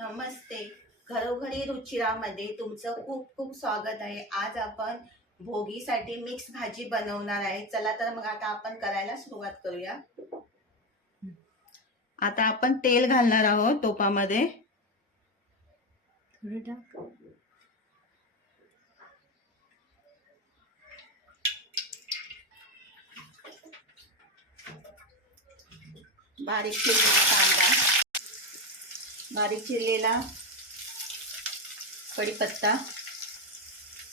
नमस्ते. घरोघरी रुचिरामध्ये तुमचं खूप खूप स्वागत आहे. आज आपण भोगीसाठी मिक्स भाजी बनवणार आहे. चला तर मग आता आपण करायला सुरुवात करूया. आता आपण तेल घालणार आहोत टोपामध्ये टाक बारीक बारीक चिरलेला कढीपत्ता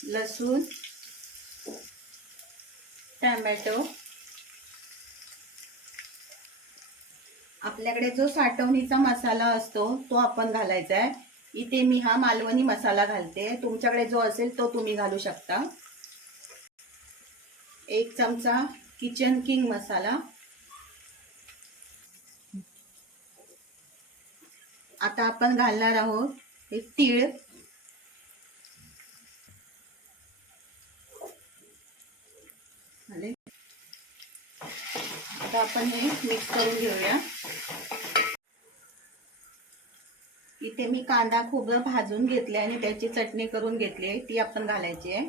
लसूण टॅमॅटो. आपल्याकडे जो साठवणीचा मसाला असतो तो आपण घालायचा आहे. इथे मी हा मालवणी मसाला घालते. तुमच्याकडे जो असेल तो तुम्ही घालू शकता. एक चमचा किचन किंग मसाला. आता आपण घालणार आहोत हे तीळ. आता आपण हे मिक्स करून घेऊया. इथे मी कांदा खोबरं भाजून घेतले आणि त्याची चटणी करून घेतली आहे ती आपण घालायची आहे.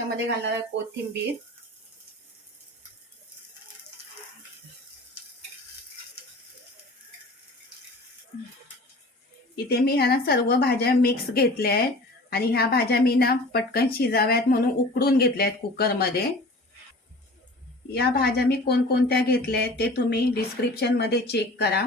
त्याच्यामध्ये घालणार आहे कोथिंबीर. इथे मी ह्या ना सर्व भाज्या मिक्स घेतल्या आहेत. आणि ह्या भाज्या मी ना पटकन शिजाव्यात म्हणून उकडून घेतल्या आहेत कुकरमध्ये. या भाज्या मी कोणकोणत्या घेतल्या आहेत ते तुम्ही डिस्क्रिप्शनमध्ये चेक करा.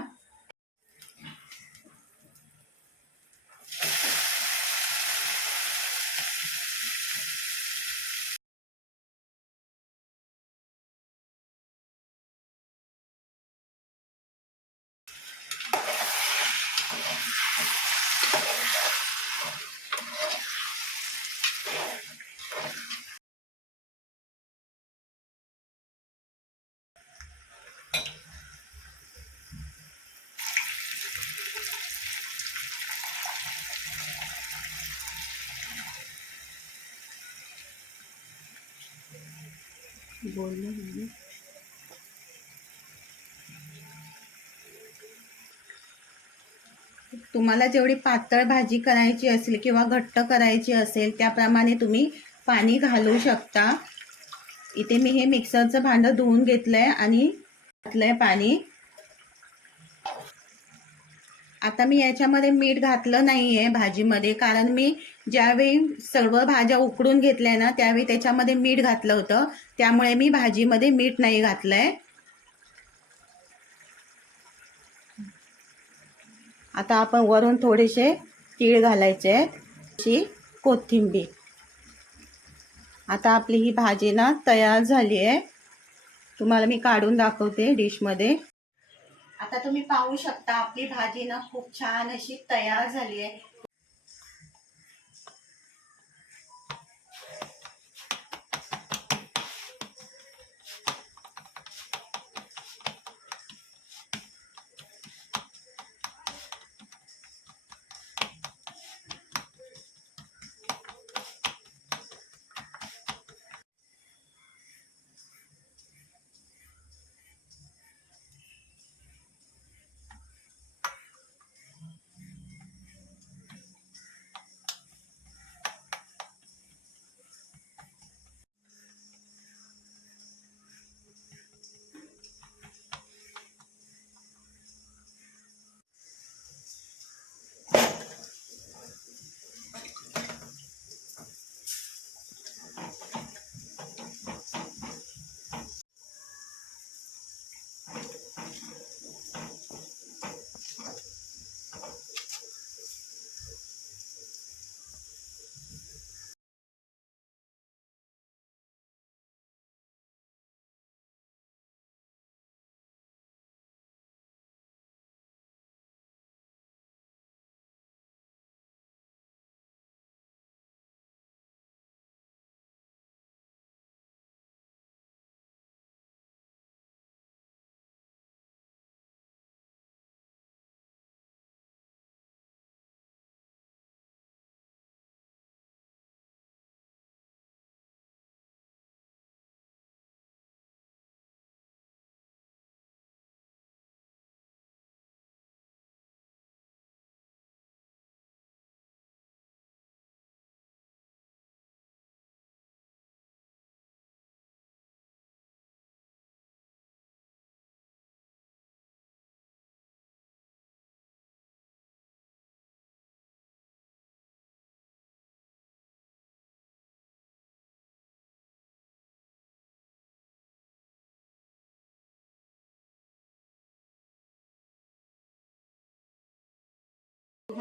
बोललं म्हणजे. तुम्हाला जेवढी पातळ भाजी करायची असेल किंवा घट्ट करायची असेल त्याप्रमाणे तुम्ही पाणी घालू शकता. इथे मी हे मिक्सरचं भांडं धुवून घेतलं आहे आणि घातलं आहे पाणी. आता मी याच्यामध्ये मीठ घातलं नाहीये भाजीमध्ये कारण मी ज्यावेळी सर्व भाज्या उकडून घेतल्या ना त्यावेळी त्याच्यामध्ये मीठ घातलं होतं. त्यामुळे मी भाजीमध्ये मीठ नाही घातलंय. आता आपण वरून थोडेसे तीळ घालायचे अशी कोथिंबीर. आता आपली ही भाजी ना तयार झाली आहे. तुम्हाला मी काढून दाखवते डिशमध्ये. आता तुम्ही पाहू शकता आपली भाजी ना खूप छान अशी तयार झाली आहे.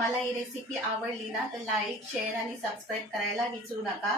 तुम्हाला ही रेसिपी आवडली ना तर लाईक शेअर आणि सबस्क्राईब करायला विसरू नका.